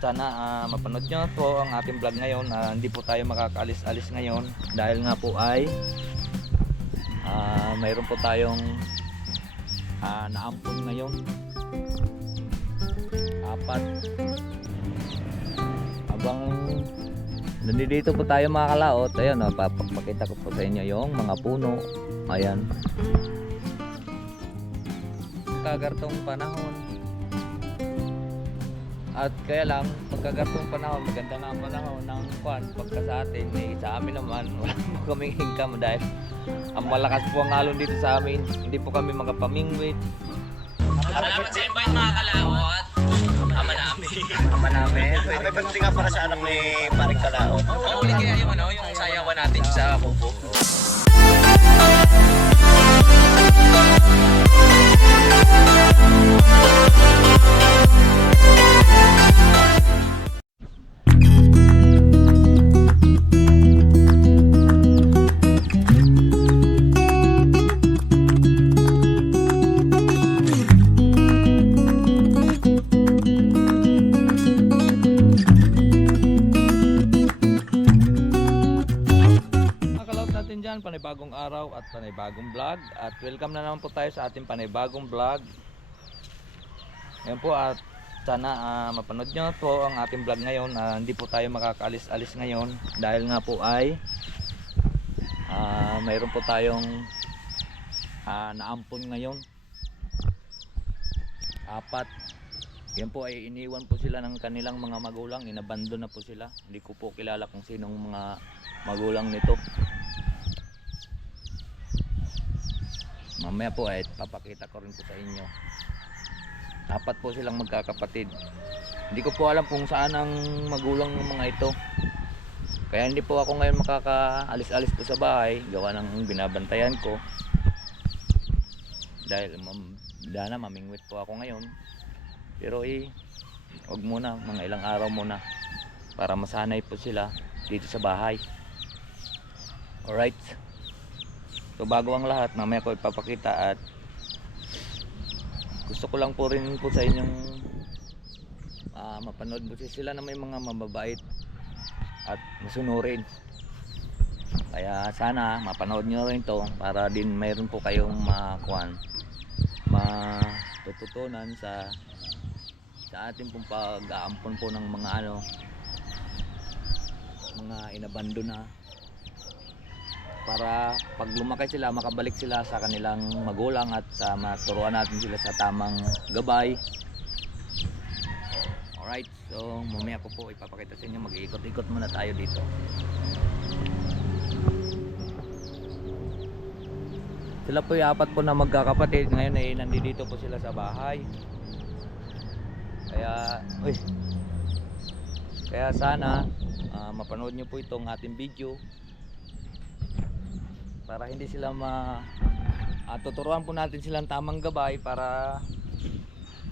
Sana ah, mapanood nyo po ang ating vlog ngayon. Ah, hindi po tayo makakaalis-alis ngayon dahil nga po ay ah, mayroon po tayong ah, naampun ngayon. Apat. Habang nandito po tayo mga kalaot, ayun, oh, papakita ko po sa inyo yung mga puno. Ayan. Kagartong panahon. At kaya lang, pagkagartong panahon, maganda nga ang panahon ng kwan, pagka sa atin, eh, sa amin naman, wala po kaming income dahil ang malakas po ang alon dito sa amin, hindi po kami makapamingwit. Salamat sa invite mga kalawat. Ama namin. Ama namin. May pagdating nga para sa anak ni Paring Kalao. Mahuli kaya yung ano, yung sayawan natin sa kubo. Tayo sa ating panibagong vlog. Ngayon po at sana ah, mapanood nyo po ang ating vlog ngayon. Ah, hindi po tayo makakaalis-alis ngayon dahil nga po ay ah, mayroon po tayong ah, naampon ngayon. Apat. Yan po ay iniwan po sila ng kanilang mga magulang. Inabandon na po sila. Hindi ko po kilala kung sinong mga magulang nito. Mamaya po ay papakita ko rin po sa inyo. Apat po silang magkakapatid. Hindi ko po alam kung saan ang magulang ng mga ito. Kaya hindi po ako ngayon makakaalis-alis po sa bahay. Gawa ng binabantayan ko. Dahil mam, dana mamingwit po ako ngayon. Pero eh, wag muna, mga ilang araw muna. Para masanay po sila dito sa bahay. Alright. So bago ang lahat, mamaya ko ipapakita at gusto ko lang po rin po sa inyong ah, mapanood po sila na may mga mababait at masunurin. Kaya sana mapanood nyo rin to para din mayroon po kayong makuan matututunan sa sa ating pong pag-aampon po ng mga ano mga inabando na para pag lumaki sila makabalik sila sa kanilang magulang at sa maturuan natin sila sa tamang gabay. Alright so mamaya ko po ipapakita sa inyo. Mag-iikot-ikot muna tayo dito. Sila po yung apat po na magkakapatid. Ngayon ay nandito po sila sa bahay. Kaya uy, kaya sana ah, mapanood nyo po itong ating video para hindi sila ma ah, tuturuan po natin silang tamang gabay para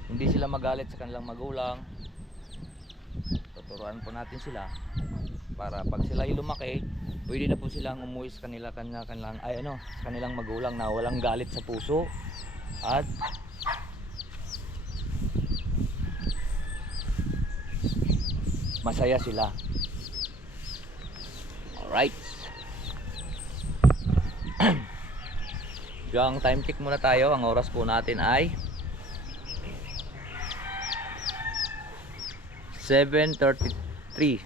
hindi sila magalit sa kanilang magulang. Tuturuan po natin sila para pag sila ay lumaki pwede na po silang umuwi sa kanila kanila kanilang ay ano sa kanilang magulang na walang galit sa puso. At masaya sila. Alright Yung time check muna tayo. Ang oras po natin ay 7.33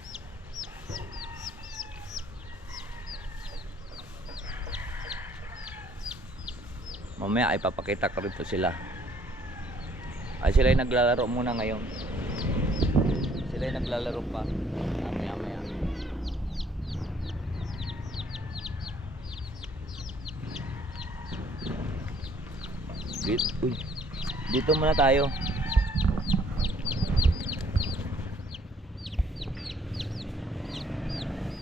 Mamaya ay papakita ko rin sila. Ay sila ay naglalaro muna ngayon. Sila ay naglalaro pa. Mamaya Dito, uy, dito muna tayo.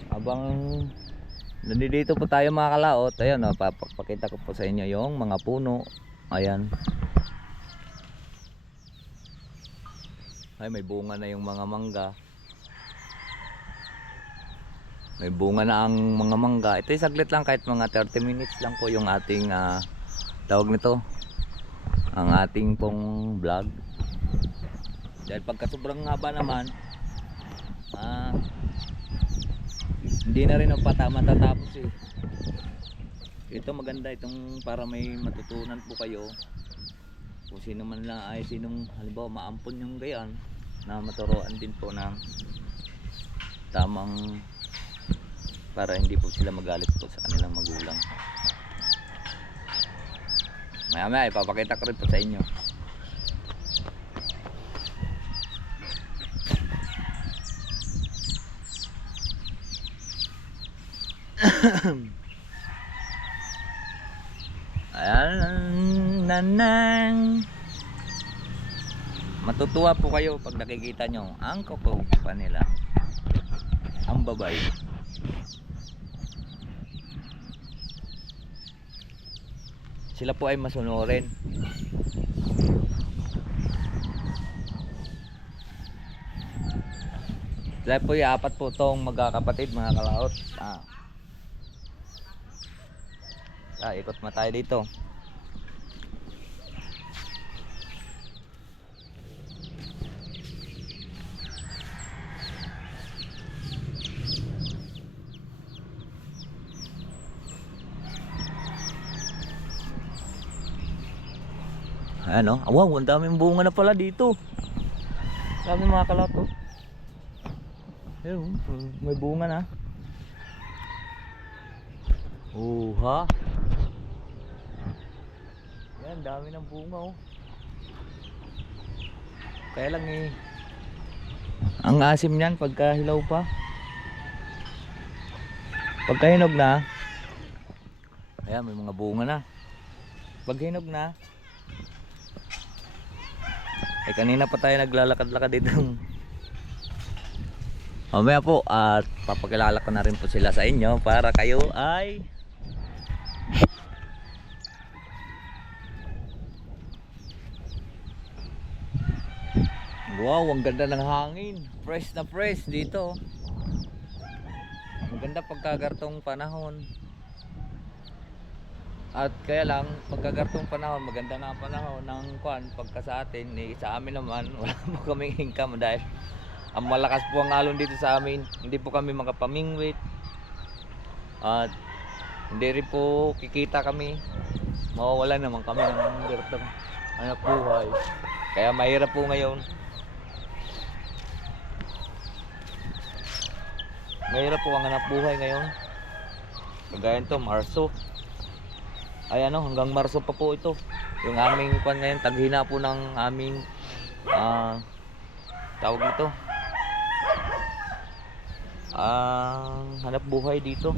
Habang nandito po tayo mga kalaot, ayun, oh, papakita ko po sa inyo yung mga puno. Ayan. Ay, may bunga na yung mga mangga. May bunga na ang mga mangga. Ito saglit lang kahit mga 30 minutes lang po yung ating ah, tawag nito. Ang ating pong vlog. Dahil pagka sobrang haba naman, ah, hindi na rin ang pata matatapos eh. Ito maganda itong para may matutunan po kayo. Kung sino man lang ay sinong halimbawa maampon yung gayan na maturuan din po ng tamang para hindi po sila magalit po sa kanilang magulang. Maya maya ipapakita ko rin po sa inyo. Ayan, nanang. Matutuwa po kayo pag nakikita nyo ang kuko pa nila. Ang babay. Sila po ay masunurin. Sila po ay apat po tong magkakapatid mga kalaot. Ah. Ah, ikot ma tayo dito. Ano? Ah, wow, ang daming bunga na pala dito. Sabi mga kalato. Ayun, may bunga na. Oh, ha? Yan, dami ng bunga oh. Kaya lang eh. Ang asim niyan pagka hilaw pa. Pagka hinog na. Ayan, may mga bunga na. Pag hinog na. Eh kanina pa tayo naglalakad-lakad dito. Mamaya po at papakilala ko na rin po sila sa inyo para kayo ay Wow, ang ganda ng hangin. Fresh na fresh dito. Ang ganda pagkagartong panahon. At kaya lang, pagkagartong panahon, maganda na panahon ng kwan, pagka sa atin, eh, sa amin naman, wala po kaming income dahil ang malakas po ang alon dito sa amin. Hindi po kami makapamingwit. At hindi rin po kikita kami. Mawawala naman kami ng gartong anak buhay. Kaya mahirap po ngayon. Mahirap po ang anak buhay ngayon. Kagaya nito, Marso. Ay ano, hanggang Marso pa po ito. Yung aming kwan ngayon, taghina po ng aming ah tawag nito. Ang hanap buhay dito.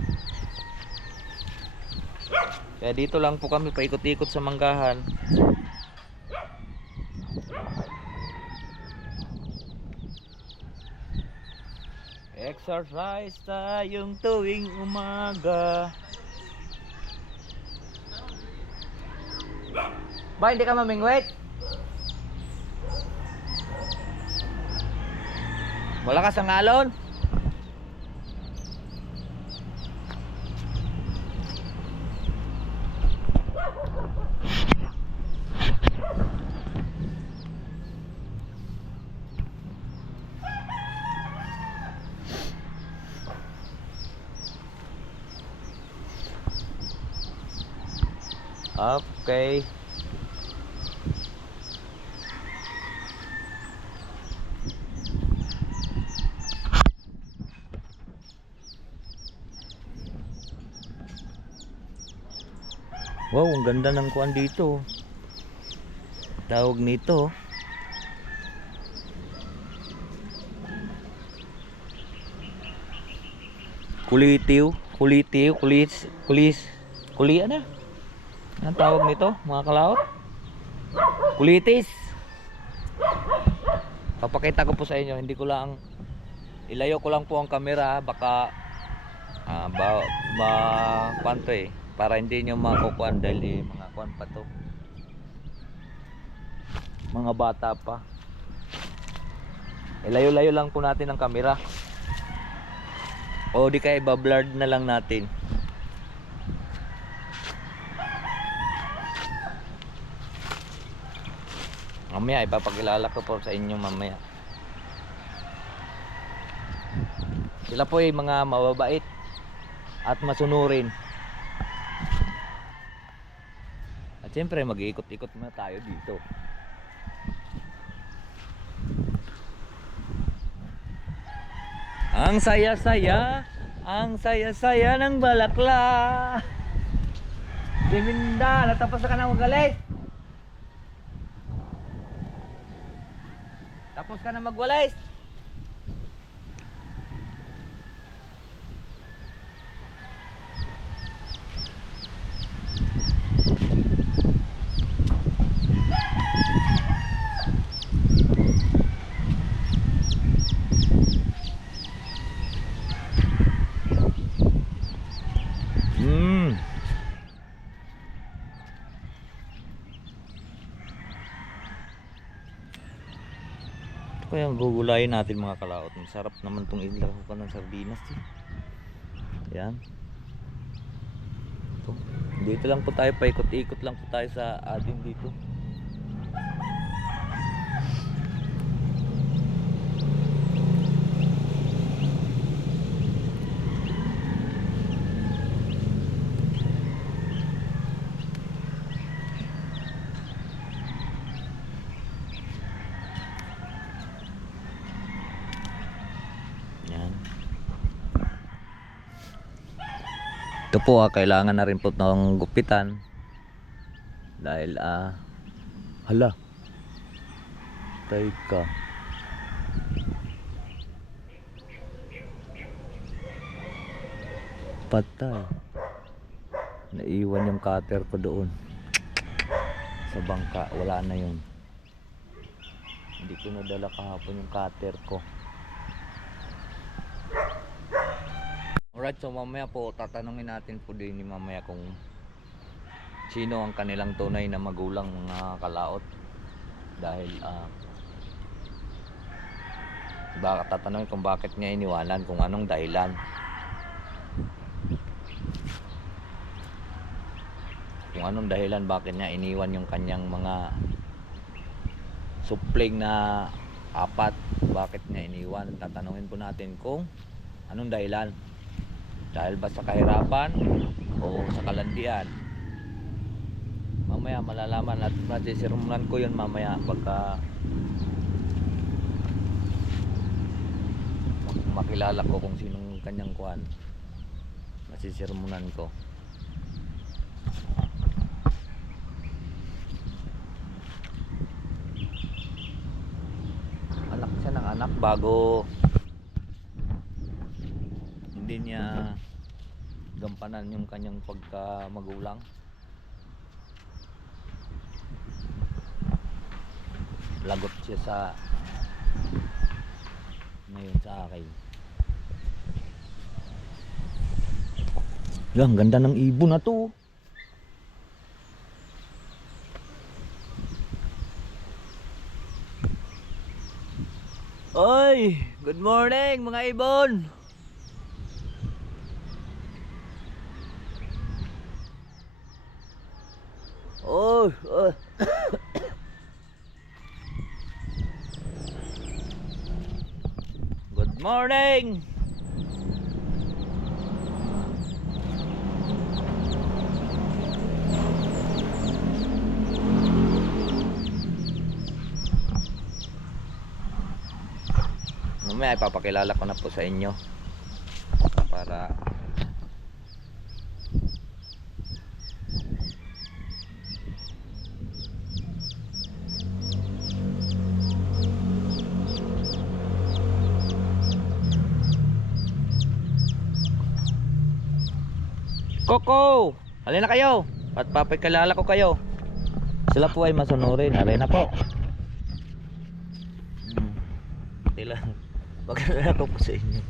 Kaya dito lang po kami paikot-ikot sa manggahan. Exercise tayong tuwing umaga. Ba, hindi ka mamingwit? Wala ka sa ngalon? Okay. Wow, ang ganda ng kuan dito. Tawag nito. Kulitiw, kulitiw, kulis, kulis, kuli ano? Anong tawag nito, mga kalaot? Kulitis. Papakita ko po sa inyo, hindi ko lang ilayo ko lang po ang camera baka ah, ba ma kwanto eh. Para hindi nyo makukuan dahil eh, mga kuan pa to. Mga bata pa. Ilayo-layo lang po natin ang camera o di kaya iba-blurred na lang natin mamaya ipapakilala ko po sa inyo mamaya Sila po ay mga mababait at masunurin. At siyempre mag-iikot-ikot muna tayo dito. Ang saya-saya, ang saya-saya ng balakla. Diminda, natapos na ka na magalit. Tapos ka na magwalis. Mm. Ito kaya gugulayin natin mga kalaot. Masarap naman tong ilaw ko ng sardinas. Eh. Yan. Ito. Dito lang po tayo, paikot-ikot lang po tayo sa atin dito. Yan. Ito po ah, kailangan na rin po ng gupitan. Dahil ah, hala. Teka. Patay. Naiwan yung cutter ko doon. Sa bangka, wala na yun. Hindi ko nadala kahapon yung cutter ko. Alright, so mamaya po tatanungin natin po din ni mamaya kung sino ang kanilang tunay na magulang mga kalaot. Dahil ah baka tatanungin kung bakit niya iniwanan kung anong dahilan. Kung anong dahilan bakit niya iniwan yung kanyang mga supling na apat bakit niya iniwan. Tatanungin po natin kung anong dahilan dahil ba sa kahirapan o sa kalandian? Mamaya malalaman at masisirumunan ko yun mamaya pagka makilala ko kung sinong kanyang kuhan masisirumunan ko. Anak siya ng anak bago hindi niya gampanan yung kanyang pagka magulang. Lagot siya sa ngayon sa akin. Yan ganda ng ibon na to. Oy, good morning mga ibon. Oh, oh. Good morning. Mamaya ipapakilala ko na po sa inyo Coco! Halina kayo! At papakilala ko kayo. Sila po ay masunurin. Halina po. Hmm. Tila. Pagkalala ko po sa inyo.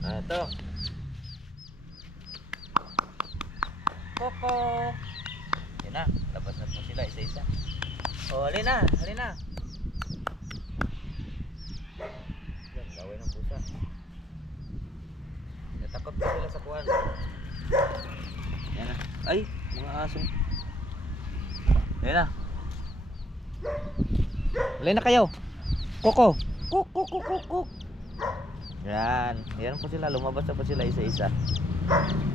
Ah, ito. Coco! Yan na. Labas na po sila isa-isa. O, halina. Halina. Yan, gawin ng pusa. Natakot po sila sa kuwan. Ay, mga aso. Yan na. Halina na kayo. Koko. Kuk, kuk, kuk, kuk, kuk. Yan. Yan po sila. Lumabas na po sila isa-isa.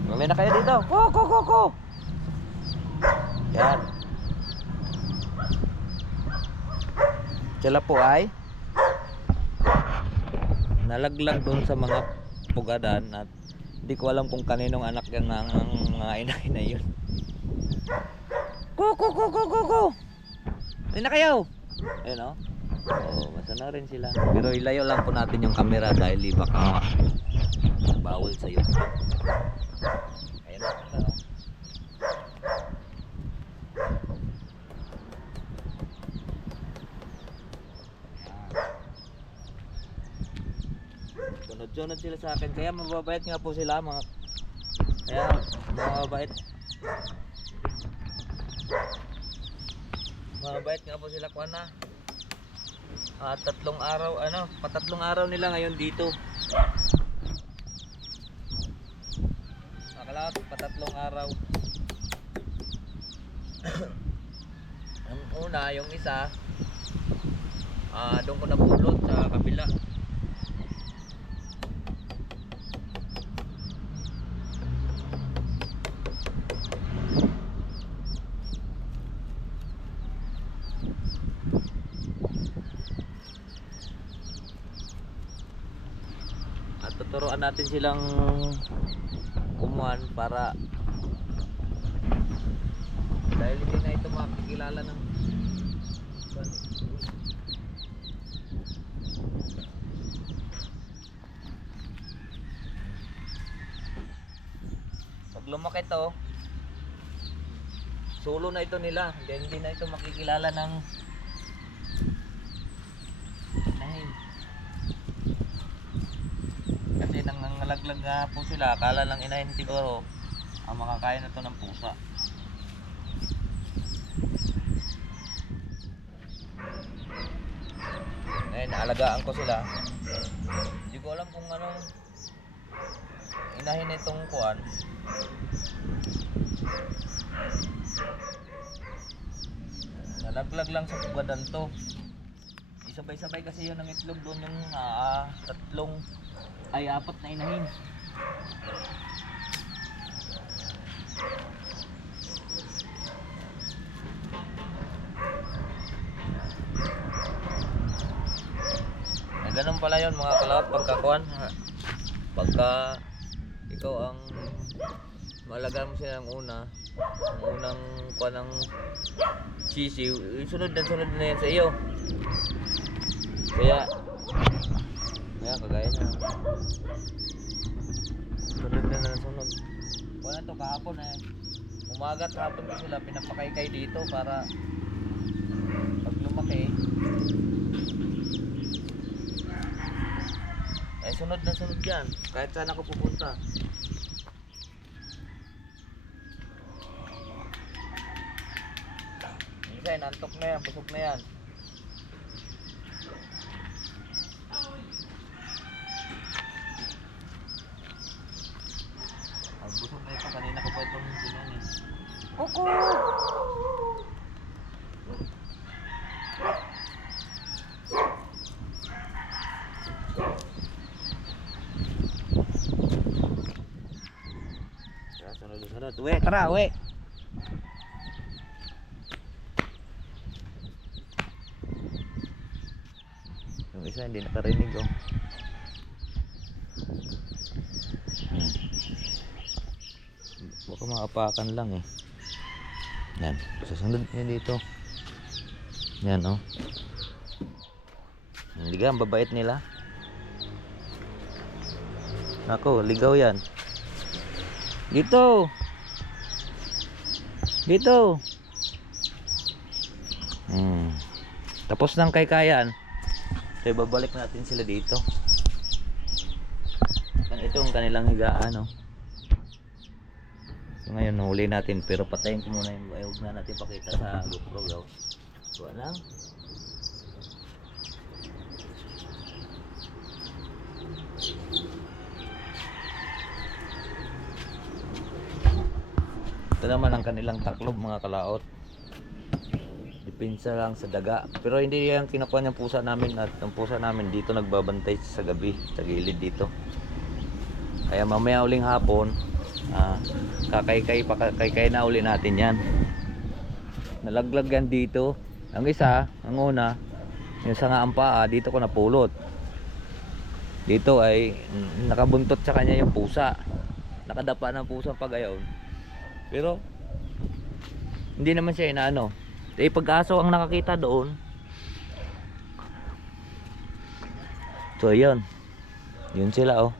Mamaya na kayo dito. Ko, ko, ko, ko. Yan. Sila po ay nalaglag doon sa mga pugadan at hindi ko alam kung kaninong anak yan ng mga inay na yun. Ko, ko, ko, ko, ko, ko. Ayun na kayo. Ayun o. Oh, basta na rin sila. Pero ilayo lang po natin yung camera dahil di baka bawal sa YouTube. Ayun na sila oh. Sunod-sunod sila sa akin. Kaya mababait nga po sila mga kaya mababait. Mababait nga po sila kuha na. Ah, tatlong araw, ano, patatlong araw nila ngayon dito. Akala ko patatlong araw. Ang una, yung isa, ah, doon ko napulot sa kabila. at tuturuan natin silang kumuhan para dahil hindi na ito makikilala ng pag lumaki to sulo na ito nila. Hindi na ito makikilala ng ay kasi nangangalaglag nga po sila, akala lang inahin siguro ang makakain na to ng pusa. Ngayon, naalagaan ko sila. Hindi ko alam kung anong inahin itong kuan. Nalaglag lang sa pugadan to. Isabay-sabay kasi yun ang itlog doon yung ah, tatlong ay apat na inahin. Eh, ganun pala yun mga kalawat pagkakuan. Pagka ikaw ang malagaan mo sila una, ang unang kuan ng sisiw, eh, sunod na sunod na yan sa iyo. Kaya kaya kagaya na. Sunod na na sunod. Wala to kahapon eh. Umaga at hapon ko sila pinapakaykay dito para pag lumaki eh sunod na sunod yan. Kahit saan ako pupunta. Minsan, nantok na yan, busog na yan. Ang busog na ito, kanina ko pa itong sinan eh. Kuku! Tara, sunod sunod. Uwe, tara, uwe! Yung isa hindi nakarinig oh. Hmm. Baka maapakan lang eh. Yan. Susunod niya dito. Yan oh. Hindi ka, ang babait nila. Ako, ligaw yan. Dito. Dito. Hmm. Tapos ng kay kayan. So, babalik natin sila dito. Kan- Ito ang kanilang higaan, no? So, ngayon, nahuli natin. Pero patayin ko muna yung ay, huwag na natin pakita sa GoPro, daw. So, lang. Ito naman ang kanilang taklob, mga kalaot. Di pinsa lang sa daga. Pero hindi yan kinukuha niyang pusa namin at ang pusa namin dito nagbabantay sa gabi, sa gilid dito. Kaya mamaya uling hapon, ah, kakaykay pa kakaykay na uli natin yan. Nalaglag yan dito. Ang isa, ang una, yung sa ang paa, dito ko napulot. Dito ay nakabuntot sa kanya yung pusa. Nakadapa ng pusa pag ayaw. Pero hindi naman siya inaano. Eh pag-aso ang nakakita doon. So yun. Yun sila oh.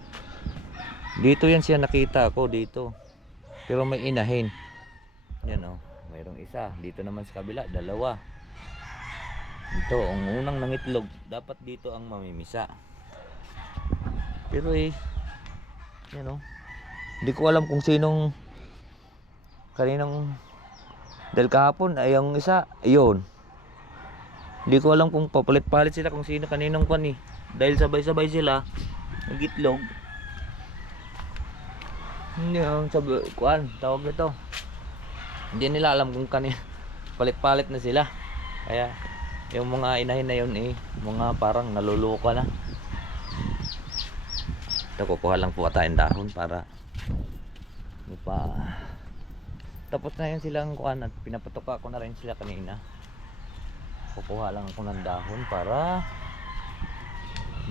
Dito yan siya nakita ko dito. Pero may inahin. Yan oh. Mayroong isa. Dito naman sa kabila, dalawa. Ito, ang unang nangitlog. Dapat dito ang mamimisa. Pero eh, yan oh. Hindi ko alam kung sinong kaninang dahil kahapon ay yung isa, ayun. Hindi ko alam kung papalit-palit sila kung sino kaninong pan eh. Dahil sabay-sabay sila nagitlog. Hindi ang sabi, kuan, tawag ito. Hindi nila alam kung kanin palit-palit na sila. Kaya yung mga inahin na yun eh, mga parang naluluka na. Ito kukuha lang po tayong dahon para hindi pa tapos na yun silang kuan at pinapatuka ko na rin sila kanina. Kukuha lang ako ng dahon para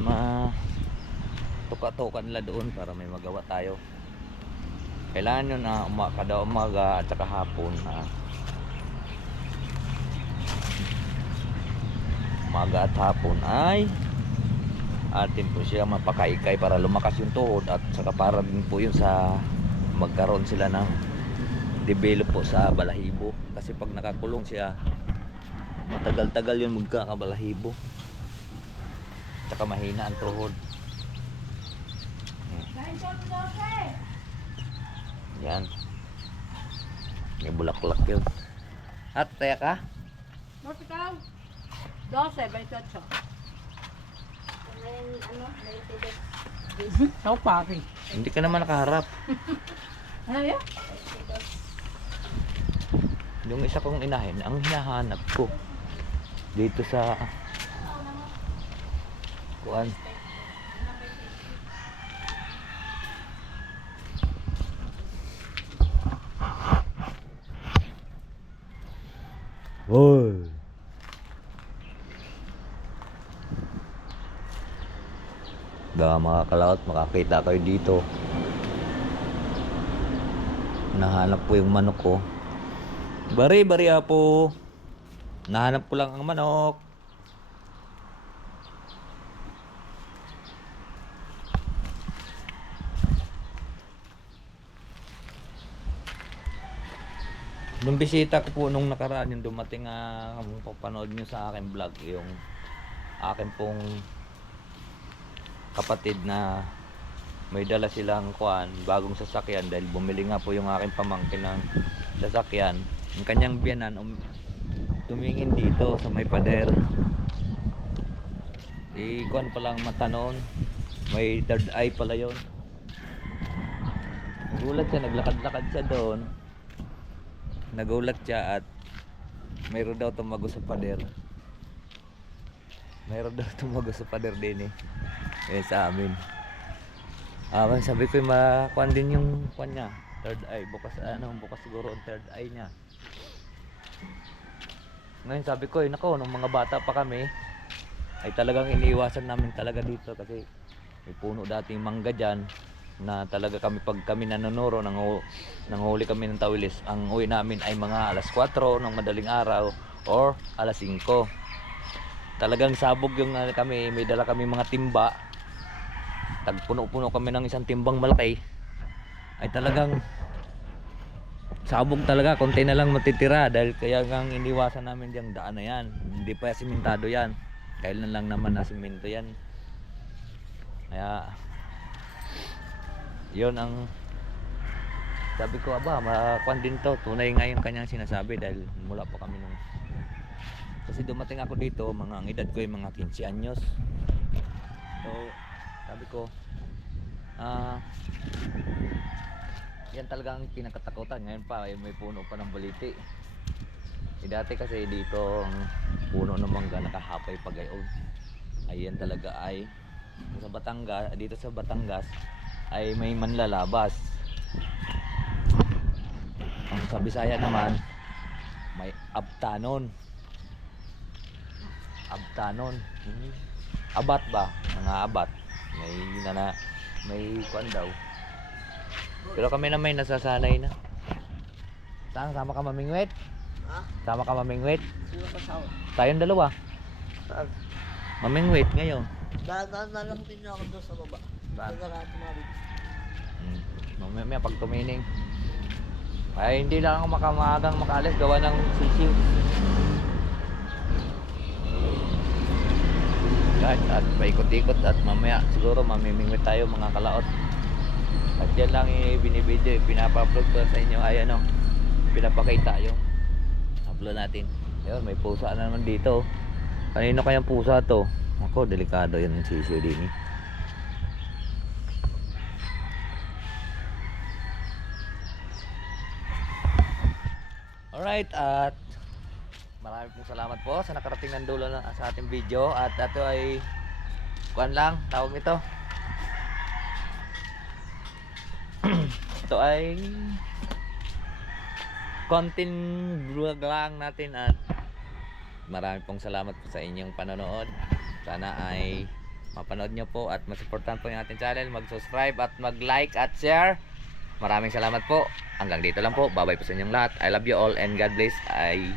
ma tuka-tuka nila doon para may magawa tayo. Kailangan nyo na uma, kada umaga at saka hapon na umaga at hapon ay atin po siya mapakaykay para lumakas yung tuhod at saka para din po yun sa magkaroon sila ng develop po sa balahibo kasi pag nakakulong siya matagal-tagal yun magkakabalahibo tsaka mahina ang tuhod yan may bulaklak yun at taya ka Mortical. 12, 28. Ikaw pari. hindi ka naman nakaharap Ano yun? Yung isa kong inahin ang hinahanap ko dito sa kuan Hoy. Baka mga kalawat makakita kayo dito. Nahanap po yung manok ko. Bari, bari apo. Nahanap ko lang ang manok. Nung bisita ko po nung nakaraan yung dumating uh, papanood nyo sa akin vlog yung akin pong kapatid na may dala silang kuan bagong sasakyan dahil bumili nga po yung aking pamangkin ng sasakyan. Yung kanyang biyanan um, tumingin dito sa may pader. Eh kuan pa lang mata noon. May third eye pala yon nagulat siya naglakad-lakad siya doon. Nagulat siya at mayroon daw tumago sa pader. Mayroon daw tumago sa pader din eh. Eh sa amin Ah, sabi ko yung makuan din yung kuan niya, third eye, bukas ano, bukas siguro ang third eye niya. Ngayon sabi ko, eh, nako, nung mga bata pa kami, ay talagang iniiwasan namin talaga dito kasi may puno dating mangga dyan na talaga kami pag kami nanonoro nang nanghuli kami ng tawilis ang uwi namin ay mga alas 4 ng madaling araw or alas 5 talagang sabog yung ano, kami may dala kami mga timba tagpuno-puno kami ng isang timbang malaki. Ay talagang sabog talaga. Konti na lang matitira dahil kaya gang iniwasan namin yung daan na yan. Hindi pa simentado yan. Kailan lang naman na simento yan. Kaya yon ang sabi ko aba makuan din to. Tunay nga yung kanyang sinasabi dahil mula pa kami nung kasi dumating ako dito mga ang edad ko ay mga 15 anyos. So sabi ko ah yan talaga ang pinakatakutan ngayon pa ay may puno pa ng baliti Eh, dati kasi dito ang puno ng mangga nakahapay pa gayon. Ayan talaga ay sa Batangas, dito sa Batangas ay may manlalabas. Ang sa Bisaya naman may abtanon. Abtanon. Abat ba? Mga abat. May na, na may kuan daw. Pero kami na may nasasanay na. Saan? Sama ka mamingwit? Ha? Sama ka mamingwit? Sino kasama? Tayong dalawa. Saan? Mamingwit ngayon. Dadaan na lang din ako doon sa baba. Saan? Mo rin. Hmm. Mamaya mamaya pag tumining. Ay hindi lang ako makamagang makalis gawa ng sisiw. Guys, at paikot-ikot at mamaya siguro mamimingwit tayo mga kalaot. At yan lang yung binibideo, pinapa-upload ko sa inyo ay ano, pinapakita yung upload natin. Ayun, may pusa na naman dito. Kanino kayang pusa to? Ako, delikado yan yung sisiw din eh. Alright, at marami pong salamat po sa nakarating ng dulo na sa ating video at ito ay kuan lang, tawag nito. ito ay content vlog lang natin at marami pong salamat po sa inyong panonood. Sana ay mapanood nyo po at masuportahan po yung ating channel, mag-subscribe at mag-like at share. Maraming salamat po. Hanggang dito lang po. Bye-bye po sa inyong lahat. I love you all and God bless. I